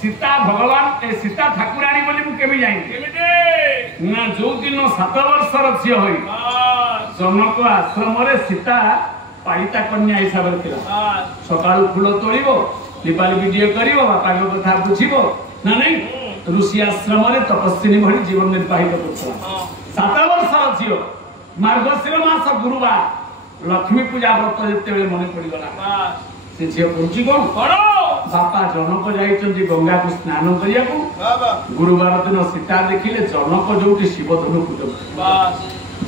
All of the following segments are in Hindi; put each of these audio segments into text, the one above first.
सीता भगवान सीता ठाकुराणी बोली मु केमी जाई ना जो दिन 7 वर्षर झियो होई जनक आश्रम रे सीता पालिता कन्या हिसाब रे थिला सकाळु फूल तोड़िबो दीपावली वीडियो करिवो बापा को कथा बुझिबो ना नहीं ऋषि आश्रम रे तपस्विनी भरी जीवन निर्वाहित करथला 7 वर्षर झियो मार्गशीर मास गुरुवार लक्ष्मी पूजा व्रत जेते मन पड़ी गला से झियो पहुंची कोन करो बापा जनक जाइछन्ती गंगा को स्नान करिया को गुरुवार दिन सीता देखिले जनक जोटी शिवधनु पूजन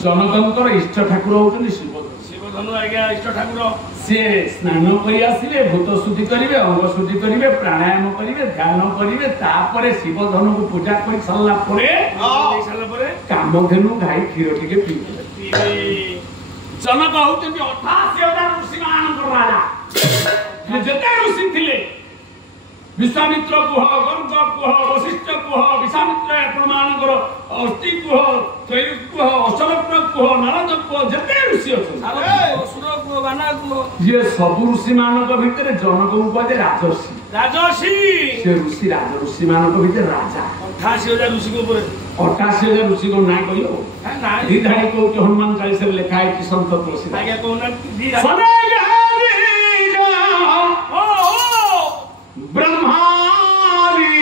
जनकंकर इष्ट ठाकुर होतनी शिवधनु आज्ञा इष्ट ठाकुर से स्नान करि आसिले भूत शुद्धि करिवे अंग शुद्धि करिवे प्राणायाम करिवे ध्यान करिवे तापरे शिवधनु को पूजा करि सल्ला परे कामधेनु गाई क्षीर टिके पीबे जनक होतनी 88,000 ऋषि मानकर राजा जेते ऋषि थिले विश्वामित्र कुह गर्ग कुह वशिष्ठ कुह विश्वामित्र प्रमाणकर अस्थि कुह त्रैलोक्य कुह अशोक कुह नारद कुह जेते ऋषि अछन असुर कुह बाना कुह ये सब ऋषि मानक भितर जनक उपजे राजर्षि से ऋषि राजर्षि मानक भितर राजा 88,000 ऋषि को ऊपर 88,000 ऋषि को ना कहियो ना धाई को हनुमान चालीसा में लिखा है कि संत तुलसी आज्ञा कोना ब्रह्मारी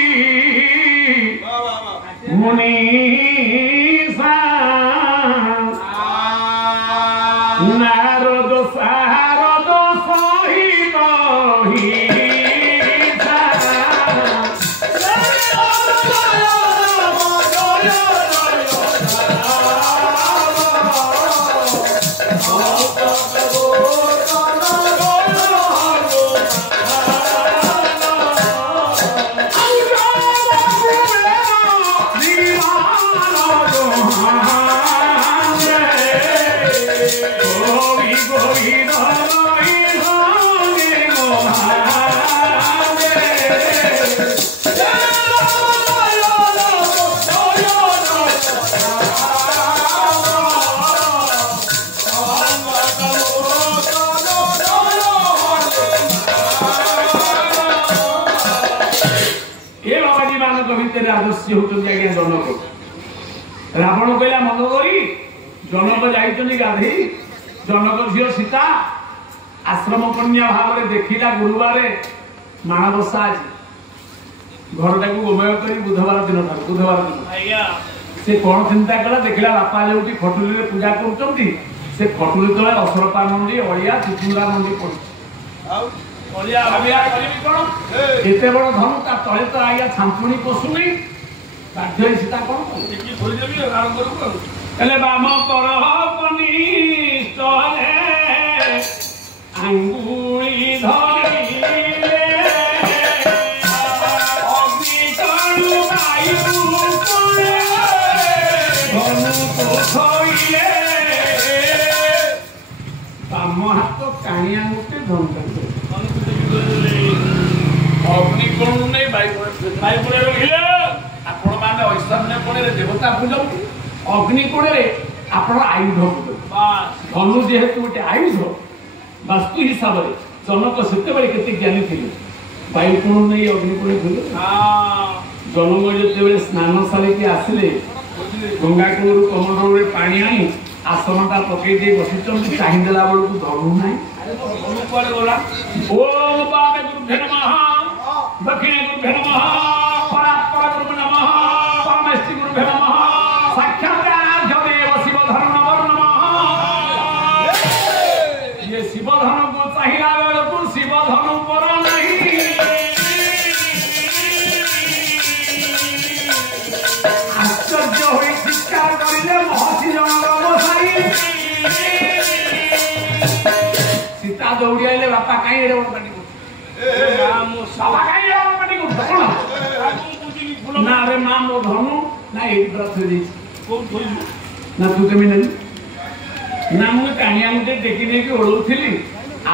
मुनीसा नारद सारद सहित आदर्श होती आज्ञा जनक रावण कहला मन करी जनक जाइछन्ती गाधी जनक झियो सीता आश्रम कन्या भाव में देखिला गुरुवार माणबसा आज घर टाक गोमय कर बुधवार दिन से कौन चिंता कला देखला बापा जो खटुली पूजा कर खटुली तले असरपा मंडी अलिया चिचुरा मंडी पड़ एते बड़ धन ता तले तो आज्ञा छांपुणी पशु नहीं बाध्य सीता कौन बाम कर कनिष्ठ अंगुली धरिले अग्नि वायु धनु थइले बाम हाथ कानिया मुटे धन अग्निकोण नहीं वायुकोण रखिले आपण माने ऐश्वर्य कोणे देवता पूजन अग्निकोण रे आपण आयुध पूजन धनु जेहेतु गोटे आयुध वास्तु हिसाब से जनक सेते बेले केते ज्ञानी थिले वायुकोण नहीं अग्निकोण थिले जनक जेते स्नान सारी के आसिले गंगा कूलू कमंडल रे पानी आनी आसनटा पकई दे बसिचंती चाहि देला बेलू धनु नाही ओम बाबे गुरुभ्यो नमः दक्षिणे गुरुभ्यो नमः परात्पर गुरुभ्यो नमः परमेष्टि गुरुभ्यो नमः साक्षात् आराध्य देव शिवधनु नमः ये शिवधनु को चाहिला बेलू शिवधनु पर नहीं आश्चर्य होई शिकार करिले महर्षि जनक गोसाई सीता दौड़ी आइले बापा कहीं रे पाटी बाबा कहीं रे पाटी ना रे मां मो धनु ना एक ब्रथ दे ना तू केमी नहीं ना मु कानिया मुटे टेकी ने की ओळुथिली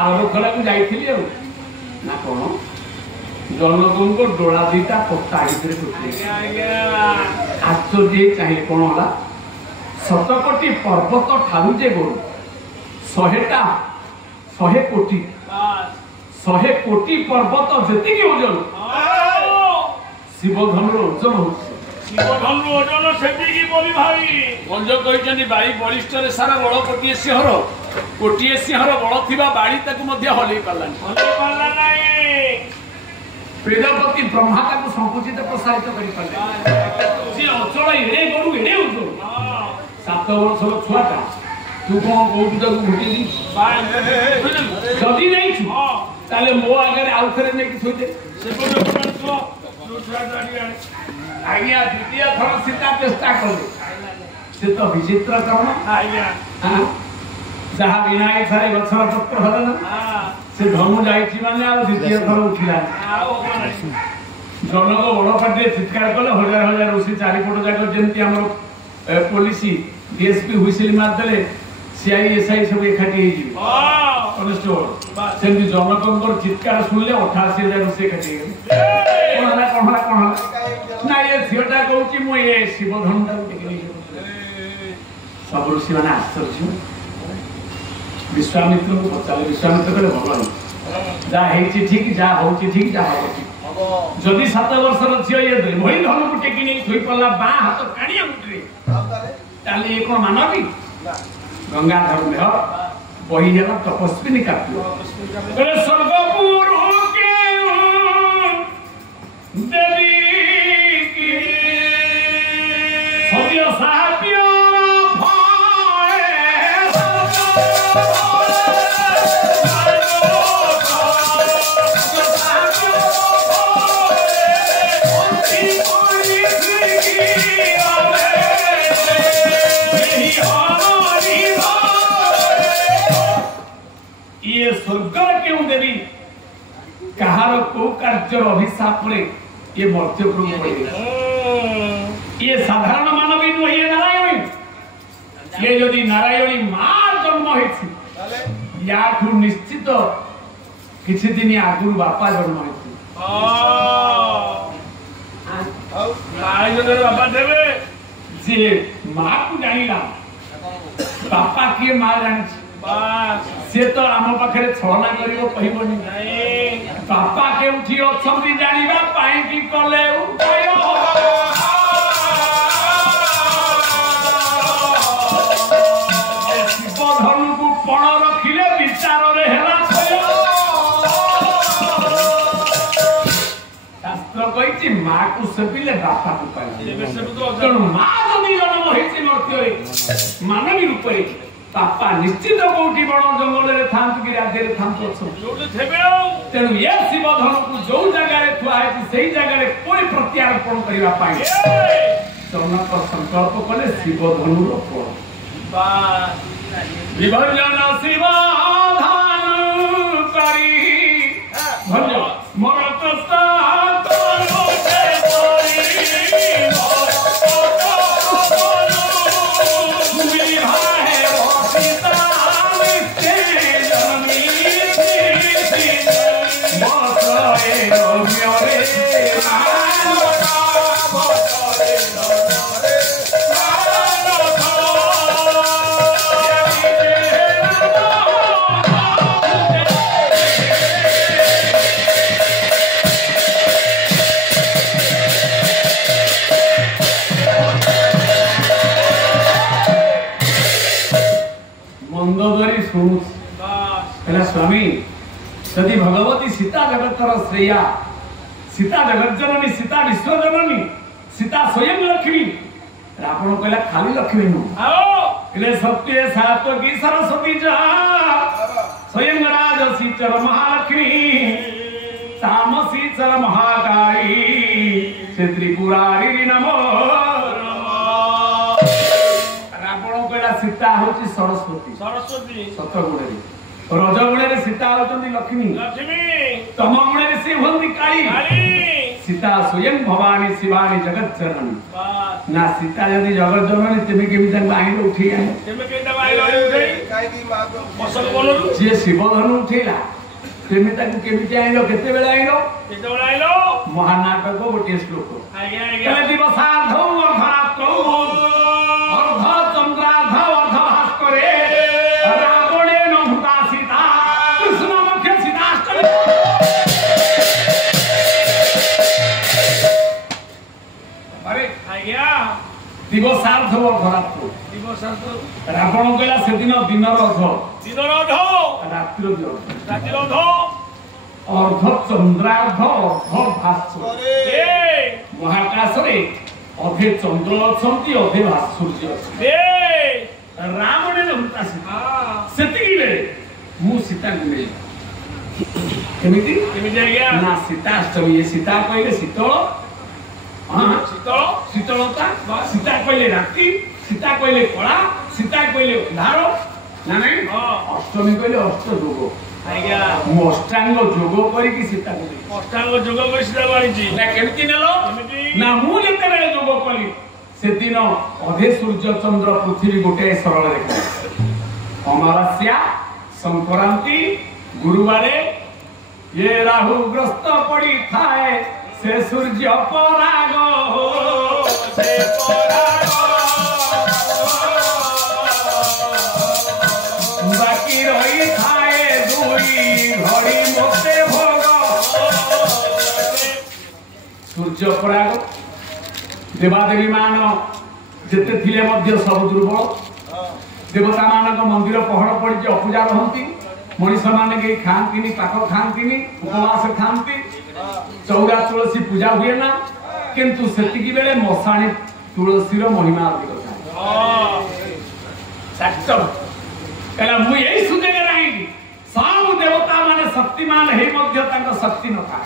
आरो खला को जाईथिली ना कोन जनकों को डोला दीटा पत्ता हितरे टुटले आश्चर्य चाहिए कोन होला शतकोटी पर्वत ठारू जे गोरु 100 कोटी पर्वत जेति की ओजन ଶିବଧନୁର ଓଜନ ହଉଛି ଶିବଧନୁ ଓଜନ ସେତିକି ବୋଲି ଭାଇ ଭଞ୍ଜ କହିଛନ୍ତି ବାଡ଼ି ବଳିଷ୍ଠରେ ସାରା ବଳ ଗୋଟିଏ ସିଂହର ବଳ ଥିବା ବାଡ଼ି ତାକୁ ମଧ୍ୟ ହଲେଇ ପାରିଲାନି ପାରିଲା ନାହିଁ। ପ୍ରଜାପତି ବ୍ରହ୍ମା ତାକୁ ସଂକୁଚିତ ପ୍ରସାରିତ କରିପାରିଲେ ସେ ଅଚଳ ଏଡ଼େ ଗରୁ ଏଡ଼େ ଓଜନ 7 ବର୍ଷର ଛୁଆଟା ତୁ କଣ କହୁଛୁ ତାକୁ ଘୁଟି ଦେଇଛୁ ଯଦି ନେଇଛୁ ତାହେଲେ ମୋ ଆଗରେ ଆଉ ଥରେ ନେଇକି ଥୋଇଦେ ଆଜ୍ଞା ଦ୍ୱିତୀୟ ଥର ସୀତା ଚେଷ୍ଟା କଲେ ସେ ତ ବିଚିତ୍ର କରଣ ଯାହା ବିନା ଇଚ୍ଛାରେ ଗଛର ପତ୍ର ହେଲା ନା ସେ ଧନୁ ଯାଇଛି ମାନେ ଆଉ ଦ୍ୱିତୀୟ ଥର ଉଠିଲା ଜଣକ ବଡ଼ ପାଟିରେ ଚିତ୍କାର କଲେ ହଜାର ହଜାର ରୋଷି ଚାରିପଟ ଯାକ ଯେମିତି ଆମର ପୋଲିସ ଡିଏସପି ହୁଇସିଲ ମାରିଦେଲେ ସିଆଇ ଏସଆଇ ସବୁ ଏକାଠି ହେଇଯିବେ କନେଷ୍ଟବଳ ସେମିତି ଜନକଙ୍କର ଚିତ୍କାର ଶୁଣିଲେ 88,000 ରୋଷି ଏକାଠି ହେଇଗଲେ କଣ ହେଲା ନା ଏ ଝିଅଟା କହୁଛି ମୁଁ ଏ ଶିବଧନୁଟାକୁ ଟେକି ନେଇକି ସବୁ ଋଷି ମାନେ ଆଶ୍ଚର୍ଯ୍ୟ ବିଶ୍ୱାମିତ୍ରଙ୍କୁ ପଚାରିଲେ ବିଶ୍ୱାମିତ୍ର କହିଲେ ଭଲ ଯାହା ହେଇଛି ଠିକ ଯାହା ହଉଛି ଠିକ ଯାହା ହବ ଠିକ ଯଦି 7 ବର୍ଷର ଝିଅ ଇଏ ଭଳି ଧନୁକୁ ଟେକି ନେଇ ଶୋଇ ପଡିଲା ବାଁ ହାତ କାଣିଆ ମୁଠିରେ ତାହେଲେ ଇଏ କଣ ମାନବୀ ଗଙ୍ଗାଧର ଦେହ ବହି ହେଲା ତପସ୍ୱିନୀ କାବ୍ୟ ସ୍ୱର୍ଗପୁର ଦେବୀ ସତ୍ୟ ସାହାଯ୍ୟ स्वर्गर क्यों देवी कहार को कार्य अभिशाप ये मर्त्य प्रभु ये साधारण मानवी नुहे नारायणी ये यदि नारायणी मां जन्म होती याठू निश्चित किछि दिन आगु बापा जन्म होती बापा देवे जे मां को जानिला बापा किए मां जानी से तो आम पाखे छलना कर कहबनी बापा केउठी अछंती जानिबा पाई कि कले उपाय शिवधनु को पण रखिले विचार रे हेला शास्त्र कहिछि मां को सेपिले बापा को पाइले तेणु मां जदि जन्म होइछि मर्त्य मानवी रूप बापा निश्चित कोठी बड़ जंगल रे थांत कि राज्य रे थांत तेणु ये शिवधनु को जो जगह थुआ है सही जगह कोई प्रत्यारोपण करने जनक संकल्प कले शिवधनु विभजन शिवधनु करी भज मोर स्वामी यदि भगवती सीता जगतर श्रेया सीता जगत जननी सीता विश्व जननी सीता स्वयं लक्ष्मी रावण कहला खाली लक्ष्मी नु सत्य सात की सरस्वती जा स्वयं राजसी चर महालक्ष्मी तामसी चर महाकाली से त्रिपुरारी नमो रावण कहला सीता होची सरस्वती सतगुणे रजगुणे सीता होती लक्ष्मी तम गुणे से होती काली सीता स्वयं भवानी शिवानी जगत जननी ना सीता यदि जगत जननी तेमे केमी आइल उठी जी शिवधनु उठेला तेमे केमी आइल केते बेला आइल महानाटक गोटे श्लोक दिवसार्धौ अर्धरात्रौ अर्ध चंद्रार्ध अर्ध भास्करे ଦିବସାର୍ଦ୍ଧ ଅର୍ଦ୍ଧରାତ୍ର ରାବଣ କହିଲା ସେଦିନ ଦିନର ଅଧ ରାତିର ଅଧ ଅର୍ଦ୍ଧ ଚନ୍ଦ୍ରାର୍ଦ୍ଧ ଅର୍ଦ୍ଧ ଭାସ୍କର ମହାକାଶରେ ଅଧେ ଚନ୍ଦ୍ର ଅଛନ୍ତି ଅଧେ ସୂର୍ଯ୍ୟ ଅଛନ୍ତି ରାବଣ ସେତିକି ବେଳେ ମୁଁ ସୀତାଙ୍କୁ ନେଇ କେମିତି ନା ସୀତାଷ୍ଟମୀ ସୀତା କହିଲେ ଶୀତଳ ଶୀତଳତା ସୀତା କହିଲେ ରାତି ସୀତା କହିଲେ କଳା ସୀତା କହିଲେ ଅନ୍ଧାର ନା ନାଇଁ ଅଷ୍ଟମୀ କହିଲେ ଅଷ୍ଟ ଯୋଗ ମୁଁ ଅଷ୍ଟାଙ୍ଗ ଯୋଗ କରିକି ସୀତାକୁ ଅଷ୍ଟାଙ୍ଗ ଯୋଗ କରି ସୀତାକୁ ଆଣିଛି କେମିତି ନେଲ ନା ମୁଁ ଯେତେବେଳେ ଯୋଗ କଲି ସେଦିନ ଅଧେ ସୂର୍ଯ୍ୟ ଚନ୍ଦ୍ର ପୃଥିବୀ ଗୋଟିଏ ସରଳ ରେଖା ଅମାବାସ୍ୟା ସଂକ୍ରାନ୍ତି ଗୁରୁବାରେ ये राहु ग्रस्त पड़ी थाए से सूर्य पराग से पराग बाकी रही थाए दुई घड़ी मोते भोग सूर्य पराग देवादेवी मान जेते थिले मध्य सब दुर्बल देवता मानक मंदिर पहड़ पड़ी अपूजा रहती मनीष माने के खाती पाक खाती उपवास खाती चौरा तुलसी पूजा हुए ना किंतु सेतिकी बेले मशाणी तुलसी महिमा अधिक था मु यही सुजेगे नहीं सब देवता माने शक्तिमान हे मध्य तांको शक्ति न था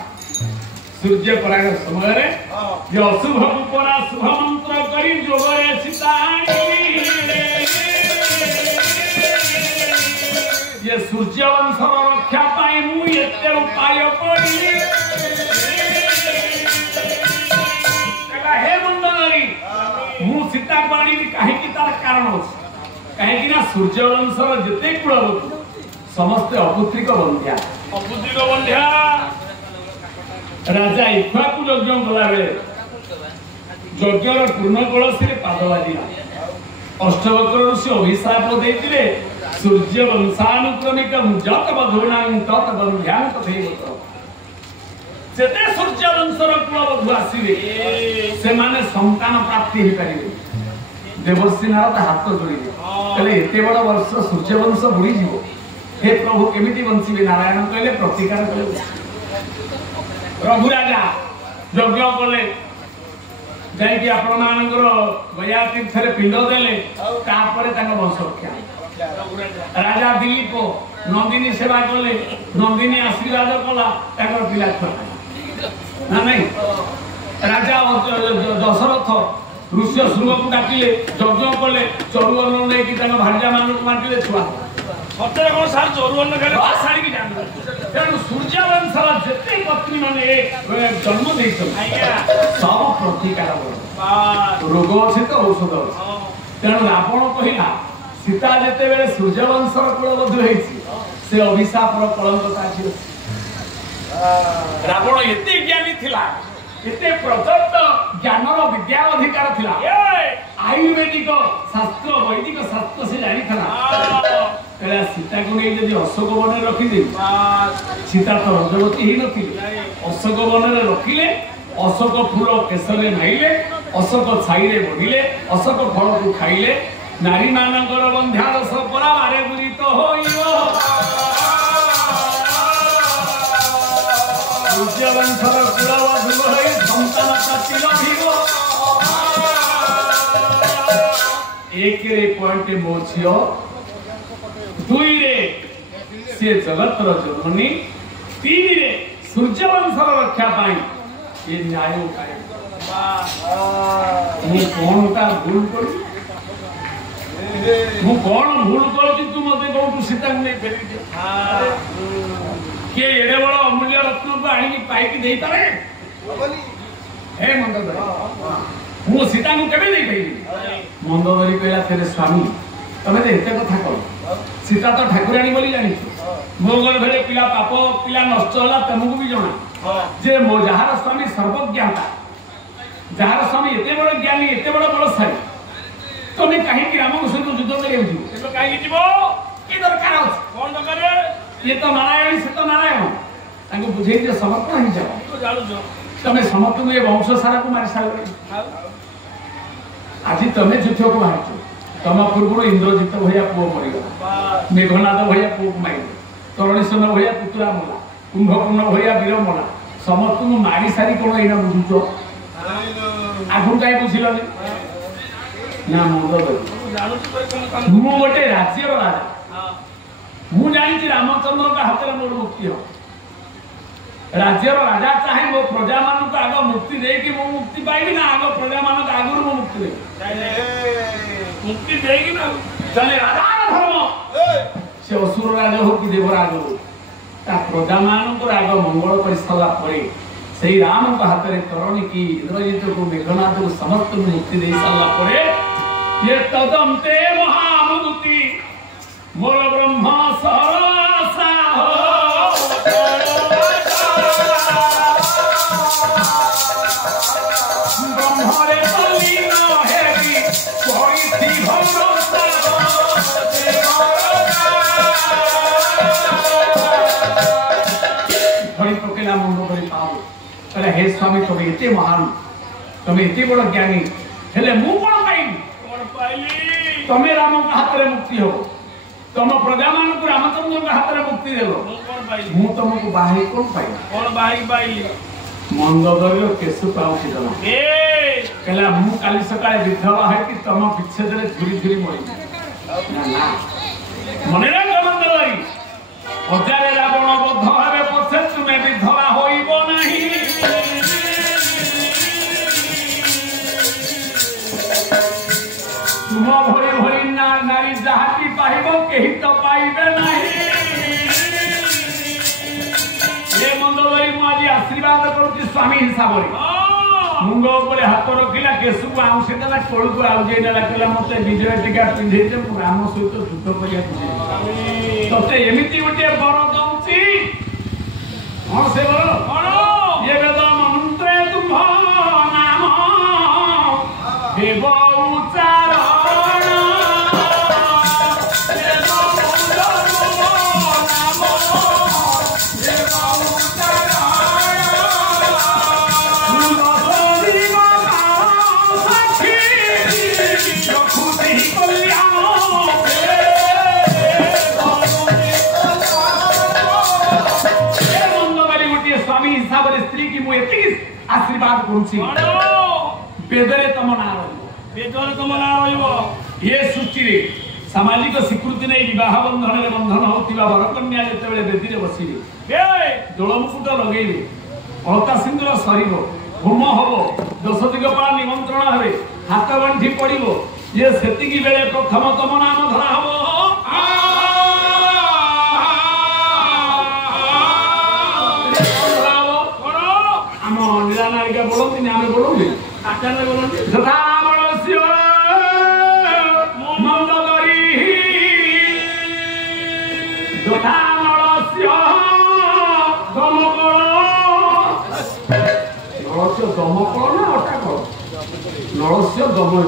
सूर्य पराग समय रे जे अशुभ को परा शुभ मंत्र करी जोगरे सीताणी ये सूर्य वंशर रक्षा पाई मु एते उपाय करी हे मंडली मु सीता बाणी काहे की तार कारण अछि काहे कि ना सूर्य वंशर जते कुलवती समस्त अपुत्रिक बंध्या राजा इक्ष्वाकु यज्ञ कला बेले यज्ञर पूर्ण कलसी रे पाद बाजिला अष्टवक्र ऋषि अभिशाप देइतिले सूर्य वंशानुक्रमिक जत बधूनां तत बंध्यां तथैव जेते सूर्य वंशर कुलबधू आसीबे से माने संतान प्राप्ति हे परिबे देवर्षि नारद हाथ जोड़िबे कहले एते बड़ वर्ष सूर्य वंश बुड़ी जीवो हे प्रभु केमिति वंशिबे नारायण कहले प्रतिकार कले प्रभु राजा यज्ञ कले जाई कि आपण मानकर गया तीर्थरे पिंड देले तापरे तांग वंश रक्षा राजा दिलीप नंदिनी सेवा कले नंदिनी आशीर्वाद कला ताकर पिला ना नहीं राजा दशरथ ऋष्य श्रुव को डाकिले यज्ञ कले चरुअन्न नहीं कि भार्या मान बांटिले छुआ सतरे कोन सार चरुअन्न खाली साड़ी की जान तेणु सूर्य वंशर जेते पत्नी माने जन्म देइछन सब प्रतिकार रोग अछि तो औषध अछि तेणु रावण कहिला सीता जेते बेले सूर्य वंशर कुलबधू हेछि से अभिशापर कलंक ताछि रावण एते ज्ञानी थिला एते प्रदत्त ज्ञानर विद्या अधिकार थिला आयुर्वेदिक शास्त्र वैदिक शास्त्र से जानि थिला कहला सीता को नहीं जदि अशोक वन में रखी दे सीता तो रजवती ही नथी अशोक वन में रखिले अशोक फूल केशरे नाइले अशोक छाई रे बढ़िले अशोक फल को खाइले नारी मानकर बंध्या रस परा मारे बुझित होइबो सूर्य वंशर कुलवधू होई संतान प्राप्ति लभिबो एक रे पॉइंट मोछियो दुई रे से जगतर जननी तीन रे सूर्य वंशर रक्षा पाई ये न्याय उपाय मु कोनटा भूल करी मु कोन भूल करछि तू मते कोन सीता ने फेरी दे के एडे बड़ अमूल्य रत्न को आनी पाई की देई पारे हे मंदोदरी मु सीता को केबे देई पाई मंदोदरी कहला तेरे स्वामी तमे तो एते कथा कहो सीता तो ठाकुराणी बोली जानी मोगल भेले पिला पाप पिला नष्ट होला तुमको भी जणा जे मो जहार स्वामी सर्वज्ञाता जहार स्वामी एते बड़ ज्ञानी एते बड़ बलशाली तमे काहे कि राम सहित युद्ध करियो जी एतो काहे जीवो की दरकार अछि कोन दरकार ये तो नारायण से तो नारायण तांको बुझे जे समर्पण ही जाओ तो जानु जो तमे समर्पण ये वंश सारा को मारि साल आज तुम युद्ध को बाहर तुम पूर्व इंद्रजित भैया पुओ मरीगला मेघनाथ भैया पुओ को मारे तरणीसन भैया पुतुरा मला कुंभकर्ण भैया वीर मला समस्त मारी सारी कौन एना बुझुच आगु कहीं बुझिल ना मुंड मु गोटे राज्य राजा मु जानी रामचंद्र का हाथ में मोर मुक्ति हो राज्यर राजा चाहे मो प्रजा मान को आग मुक्ति दे कि मु मुक्ति पाइबी ना आग प्रजा मान को आगुर मु मुक्ति दे मुक्ति देगी ना चले राजा धर्म से असुर राजा हो कि देवराज हो ता प्रजा मान को आग मंगल कर सारा परे सही राम को हाथ में तरणी की इंद्रजित को मेघनाथ को समस्त मुक्ति दे सारा परे ये तदंते महामुक्ति मोर ब्रह्म सरसा हो ब्रह्मरे तलीन हेबी कोइथि भरोसा धरी पकेला मुंड कर पाओ कहले हे स्वामी तुम एते महान तुम एते बड़ ज्ञानी हेले मु कोन पाइली तमे राम का हाथ में मुक्ति हो तुम प्रजा मान को रामचंद्र का हाथ में मुक्ति देलो मु तुमको बाही कोन पाइली मंदोदर केसु पाउछि तना कहला मु काली सकाळे विधवा है कि तुम विच्छेद रे झुरी झुरी मरी ना ना मने रे मंदोदरी अजारे रावण बद्ध भावे पछे तुमे विधवा होइबो नाही तुम भरी भरी नारी जहाती पाइबो केहि तो पाइबे नाही ये मंदोदरी मु आज आशीर्वाद करूची स्वामी हिसाब रे मुंग ऊपर हाथ रखिला केसु को आउसे देला कोळ को आउ जे देला कहला मते विजय टीका पिंधे जे मु राम सहित युद्ध करिया तते एमिति उटे बर दउची हां से बोलो ये वेद मंत्र तुम नाम हे बहुचारण आशीर्वाद करूची बेदरे तम ना रहिबो ये सृष्टि रे सामाजिक स्वीकृति नहीं विवाह बंधन रे बंधन होतिबा वर कन्या जते बेले बेदी रे बसिबे दोल मुकुट लगेइबे अलता सिंदूर सरिबो होम हबो दश दिगपाल निमंत्रण हेबे हाथ गंठी पड़िबो ये सेति की बेले प्रथम तम नाम धरा हबो नायिका बोलती नहीं हमें बोलोगे आचार्य बोलते तथा मनस्य मंदोदरी तथा नरस्य दमकल नरस्य दमकल ना अटाकल नरस्य दमन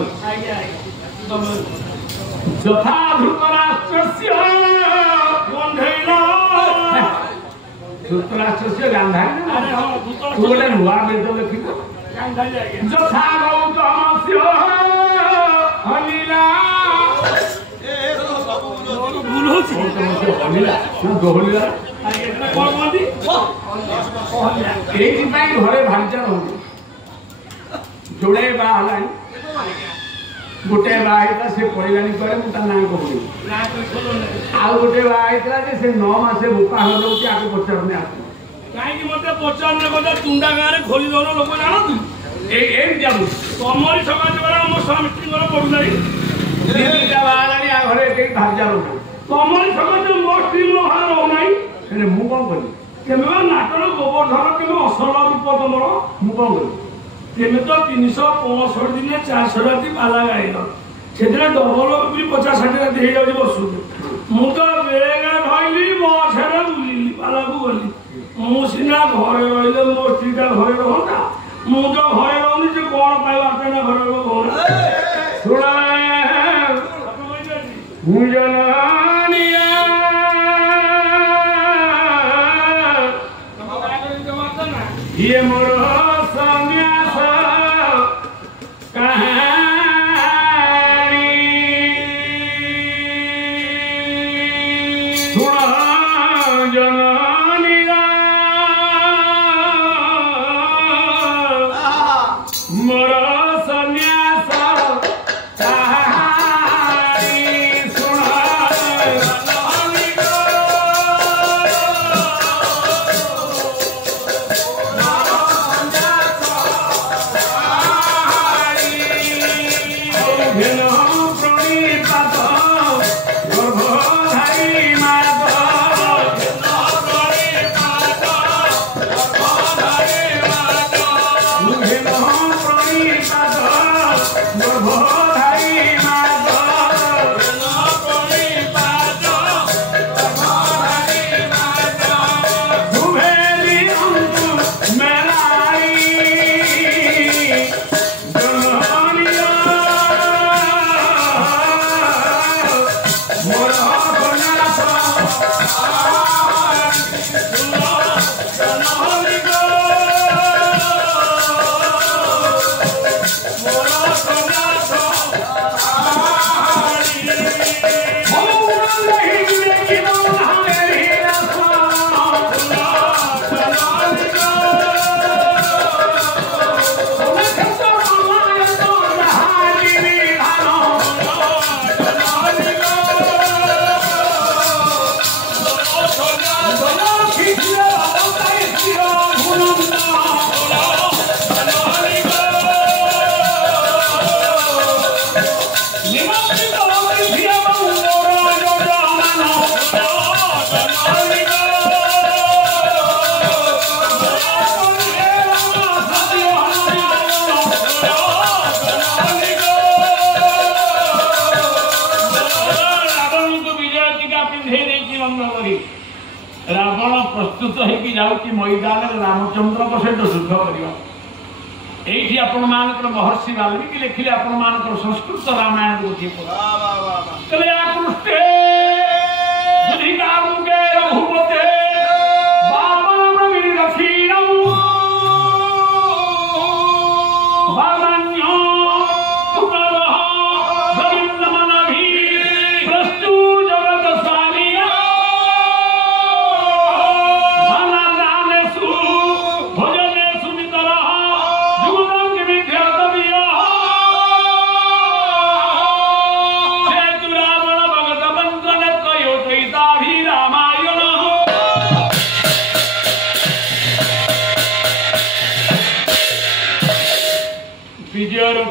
यथा धृतराष्ट्रस्य गंधैल धृतराष्ट्रस्य गांधारी अरे हां तू बोले नुआ वेद लिखित गांधारी आगे यथा गौतमस्य हलीला भूलो छी हलीला ना दोहलीला आगे कोन कोंदी एई भाई घरे भांचा हो जोड़े बा हलानी गोटे बाहेता से परिवानी करे मु ता ना कहूनी ना खोलो आ गोटे बाहेता जे से 9 मासे भूपा हो जाउची आके पचारने आसी काई कि मते पचारने कोदा तुंडा गारे खोली दोनो लोक जानत ए जाबु तमरी समाज वाला हम स्वामी घर पडु नाही दीदी का बालानी आ घरे के भाजा रो तमरी समाज मोस्टी नो हार हो नाही एने मु कोन करी केमे नाटक गोवर्धन केमे असल रूप तमरो मु कोन करी केमे तो 365 दिन 400 राति पाला गाइल सेदिन डबल भी 50-60 राति हे जाउची बसु मु तो बेगा धइली बछरे बुलिली पाला को गली मु सिना घरे रहिले मो स्त्रीटा घरे रहता मु तो घरे रहनी जे कोन पाइबाते ना घरे रहो सुना मु जनानिया ये मोर संन्यास कहां मोर सन्यास ताहारी सुण रावण प्रस्तुत होगी जाऊँगी मैदान रामचंद्र सहित युद्ध करवा ये आपण मान महर्षि वाल्मीकि लिखिले आपण मान संस्कृत रामायण गोटे रघुपते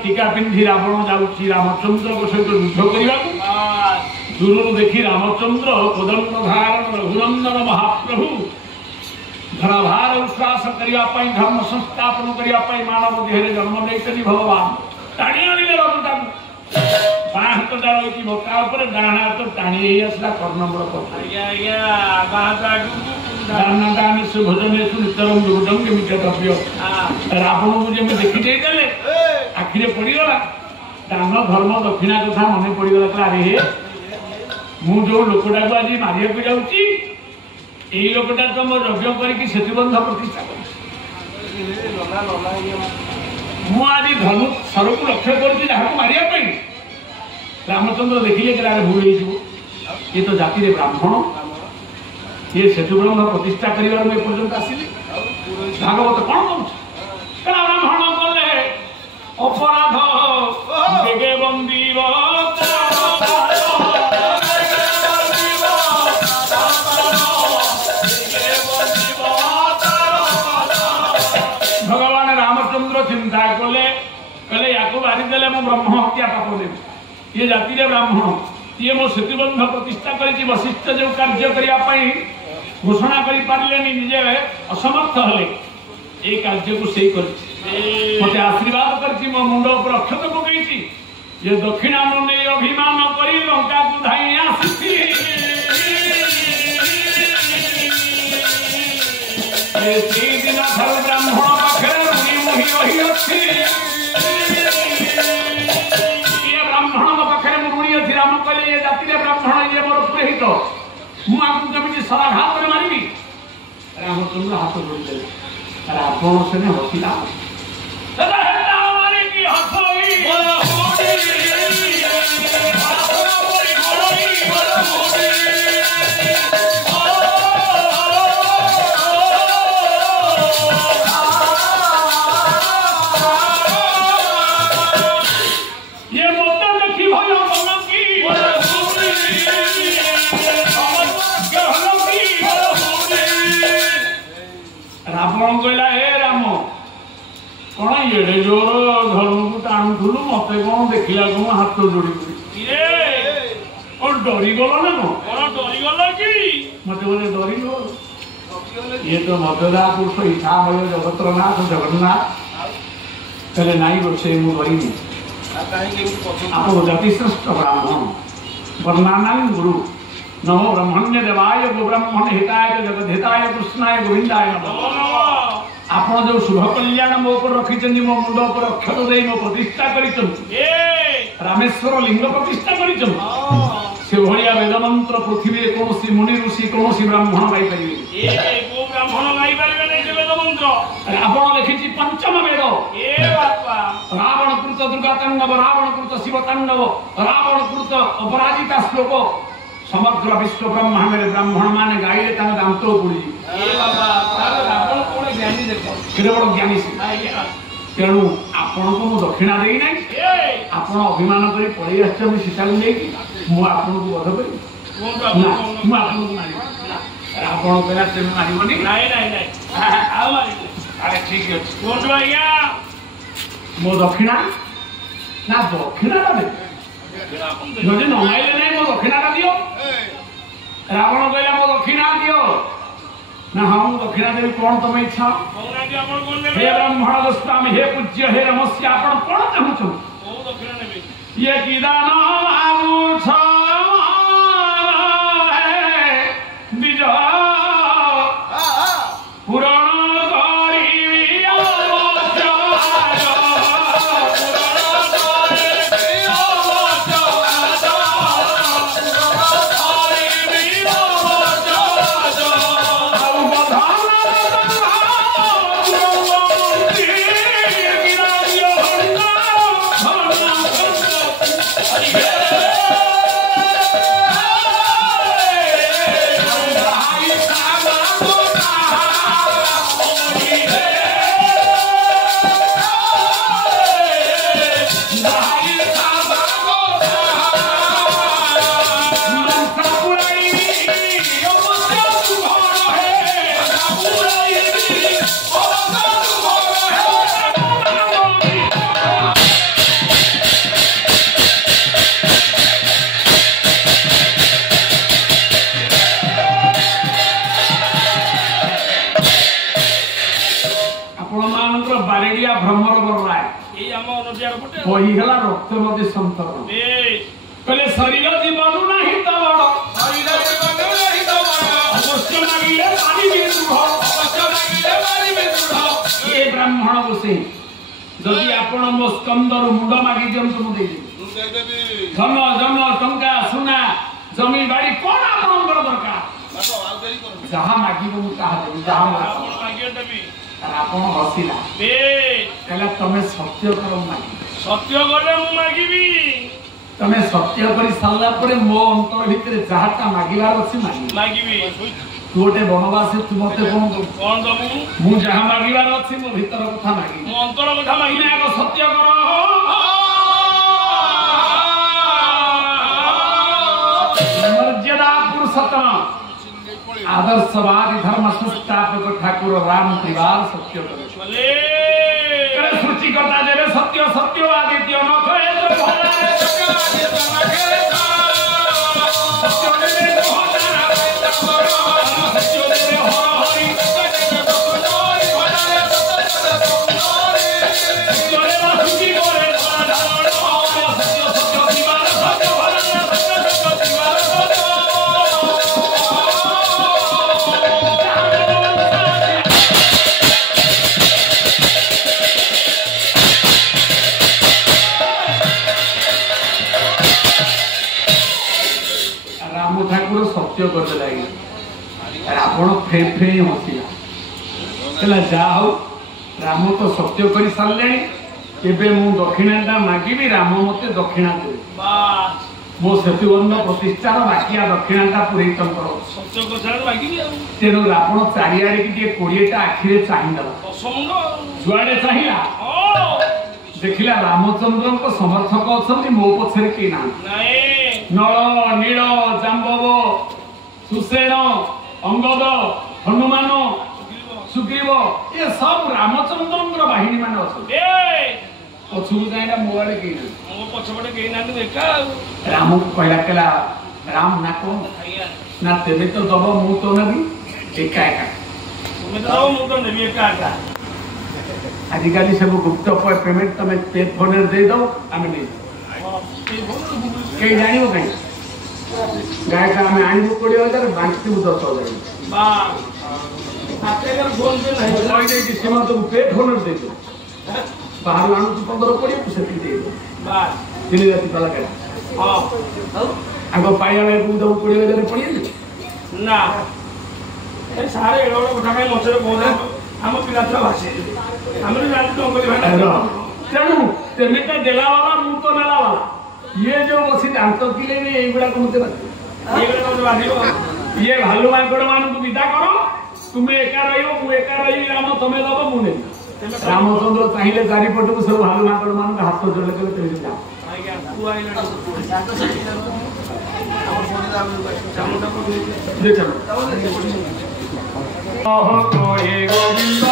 टीका पिंधि रावण जाऊँगी रामचंद्र सहित युद्ध करने दूर देखी रामचंद्र कोदंड धारण रघुनंदन महाप्रभु धनभार उश्वास करने धर्म संस्थापन करने मानव देह जन्म नहीं भगवान टाणी आने रघुता बाँ हाथटा रही बता डाण हाथ टाणी आसला कर्णमूल दानेशु भोजनेशु नितरम दुर्गम द्रव्य रावण को जमी देखी देदेले आखिरे पड़गला दान धर्म दक्षिणा कथा मन पड़गला अरे मु जो लोकटा को आज मारिया जाऊँगी यही लोकटा तो मो यज्ञ करके सेतुबंध प्रतिष्ठा कर धनु सर को लक्ष्य कर मारिया रामचंद्र देखिले कि भूल ये तो जाति ब्राह्मण ये सेतुबंध प्रतिष्ठा करपर्यंत आसिले भागवत कौन कह ब्राह्मण कले अपराध बेगे बंदी भगवान रामचंद्र चिंता कले कले या बारिदेले मो ब्रह्म हत्या पाप देवी ये जाति ब्राह्मण ये मो सेतुबंध प्रतिष्ठा कर वशिष्ठ जो कार्य करने घोषणा कर पारे निजे असमर्थ हेले ये कार्य को से मत आशीर्वाद कर मुंड पर अक्षत पकई ये दक्षिणा ने अभिमान कर लंका को धाई आसी दिन ब्राह्मण पाखे मुहि रही अच्छी ये ब्राह्मण पाखे मुड़ी अच्छी राम कहले ये जाति ब्राह्मण ये मोर पुरोहित मुझे सराघात मारि रामचंद्र हाथ जोड़े रावण से हसिला तोर धर्म को टाणुलु मत कौन देखला को हाथ जोड़ी और डरी गल ना कौन डरी गल कि मत बोले डरी गल ये तो मर्यादा पुरुष इच्छा हो जगतर नाथ जगन्नाथ तेरे नाई रोषे मु डरी आप जातिश्रेष्ठ ब्राह्मण वर्णानां गुरु नमो ब्रह्मण्य देवाय गोब्राह्मण हिताय जगद्धिताय कृष्णाय गोविंदाय नमः आपण जो शुभ कल्याण मो पर रखिचंदी मो मुंड पर अक्षत देई मो प्रतिष्ठा करिचंदी रामेश्वर लिंग प्रतिष्ठा करिचंदी से भलिया वेद मंत्र पृथ्वी कोनोसी मुनि ऋषि कोनोसी ब्राह्मण गाई परिबे को ब्राह्मण गाई परिबे नै से वेद मंत्र आपण लिखिछि पंचम वेद बापा रावण कृत दुर्गा तांडव रावण कृत शिव तांडव रावण कृत अपराजिता श्लोक समग्र विश्व ब्रह्मांड में ब्राह्मण माने गाइले तांग दांत पुड़ी बाबा तार रावण कोन ज्ञानी देखो केते बड़ ज्ञानी से तेणु आपण को दक्षिणा देई नै आपण अभिमान करी पळी आछम सीता ले मु आपण को बध करी मु आपण को मारी रावण कहला ते मारिबनी नाही नाही नाही आ मारी अरे ठीक है कोन भैया मो दक्षिणा ना दक्षिणा दे যদি নমাইলে নাই মো দক্ষিণাটা দিও রাবণ কইলা মো দক্ষিণা দিও না হ্যাঁ মু দক্ষিণা দেবি কোন তুমি ইচ্ছা হে ব্রাহ্মণ গোস্বামী হে পূজ্য হে নমস্য আপন কোন চাহুছ ইয়ে কি দান মাগুছ বিজয় পুরাণ वही हला रक्त नदी संतरण पहले शरीर जीवन नाही त बड़ शरीर जीवन नाही त बड़ अवश्य मागिले पानी में दूध अवश्य मागिले पानी में दूध ए ब्राह्मण बसे जदि आपण मो स्कंदर मुंड मागी जम तुम दे देबी धन जन टंका सोना जमी बाड़ी कोन आपण कर दरकार जहां मागिबो ताहा देबी जहां मागियो देबी आपण हसिला कहला तमे सत्य करो मागी सत्य गले मु मागिबी तमे सत्य करी साला परे मो अंतर भितर जहाटा मागिवार अछि मागिबी तू गोटे बनवासी तू मते कोन दबु मु जहा मागिवार अछि मो भीतर कथा मागी मो अंतर कथा मागी आग सत्य करो मर्यादा पुरुषोत्तम आदर्शवादी धर्म संस्थापक ठाकुर राम त्रिवार सत्य करे सूची करता देवे सत्य सत्य आदित्य न कहे तो भला सत्य आदित्य न कहे सत्य देवे भला सत्य देवे हर हरि सत्य देवे सुंदरी भला सत्य देवे सूची करे भला सत्य सत्य दिवार सत्य भला सत्य सत्य दिवार ठाकुर सत्य करते लगे रावण फे फे हसिला जा हो राम तो सत्य कर सारे एवं मु दक्षिणा मागिबी राम मत दक्षिणा दे मो सेतुबंध प्रतिष्ठार बाकिया दक्षिणा पूरे तेणु रावण चारिआड़े की 20टा आखिरे चाहिदा जुआड़े चाहिला देखिला रामचंद्र समर्थक अच्छा मो पछरे के ना नल नील जाम्बव सुसेन अंगद हनुमान सुग्रीव ये सब रामचंद्र बाहिनी मान ପଛକୁ କାହିଁକି ମୋ ଆଡ଼େ କେହି ନାହିଁ ମୋ ପଛପଟେ କେହି ନାହାନ୍ତି ମୁଁ ଏକା ଆଉ ରାମକୁ କହିଲା କହିଲା ରାମ ନା କଣ ଆଜ୍ଞା ନା ତେବେ ତ ଦବ ମୁଁ ତ ନେବି ଏକା ଏକା ତୁମେ ତ ଦବ ମୁଁ ତ ନେବି ଏକା ଏକା ଆଜିକାଲି ସବୁ ଗୁପ୍ତ ପେମେଣ୍ଟ ତମେ ପେ ଫୋନରେ ଦେଇଦବ ଆମେ ନେଇଯିବୁ କେହି ଜାଣିବ କାହିଁ ଗାୟକ ଆମେ ଆଣିବୁ 20,000 ବାଣ୍ଟିବୁ 10,000 ବା ଫୋନ ପେ ନାହିଁ କହିଦେଇଛି ସୀମନ୍ତକୁ ପେ ଫୋନରେ ଦେଇଦବୁ ବାହାରୁ ଆଣୁଛୁ 15-20 ସେତିକି ଦେଇଦବୁ ବା 3 ରାତି ପାଲା କେଟା ହଁ ଆଗ ପାଇବା ବେଳକୁ ଦବୁ 20,000 ପଡ଼ିଗଲେ ନା ଏ ସାରେ ଏଡ ବଡ କଥା ପାଇଁ ମଝିରେ କହୁନା ଆମ ପିଲା ଛୁଆ ଭାଷେ ଆମେ ଜାଣିଛୁ କଣ କରିବା ତେଣୁ ତେମେ ତ ଦେଲା ବାଲା ମୁଁ ତ ନେଲା ବାଲା ଇଏ ଯୋଉ ବସି ଦାନ୍ତ କିଲେନି ଏଇଗୁଡାକ ମତେ ବାଧିବ ଇଏ ଭାଲୁ ମାଙ୍କଡ ମାନଙ୍କୁ ବିଦା କର ତୁମେ ଏକା ରହିବ ମୁଁ ଏକା ରହିବି ରାମ ତମେ ଦବ ମୁଁ ନେବି ରାମଚନ୍ଦ୍ର ଚାହିଁଲେ ଚାରିପଟକୁ ସବୁ ଭାଲୁ ମାଙ୍କଡ ମାନଙ୍କୁ ହାତ ଯୋଡେ ଦେବେ ତେବେ ଯାଅ ଆଜ୍ଞା ତୁ ଆଇଲାଣି ଗୋବିନ୍ଦ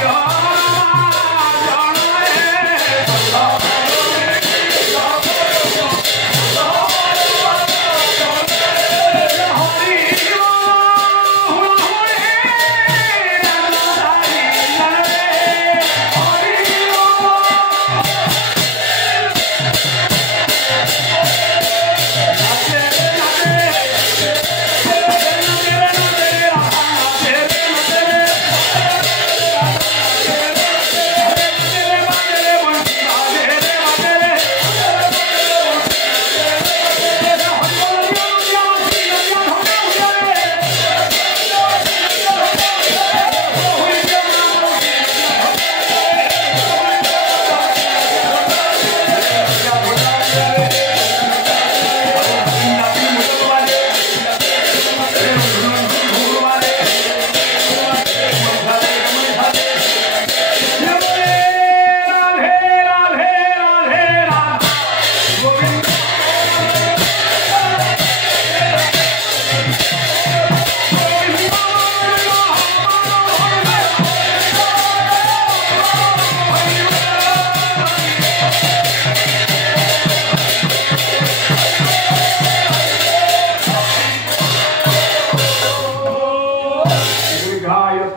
Yeah.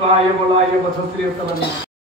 स्वाहा ये बोला ये बछस्त्री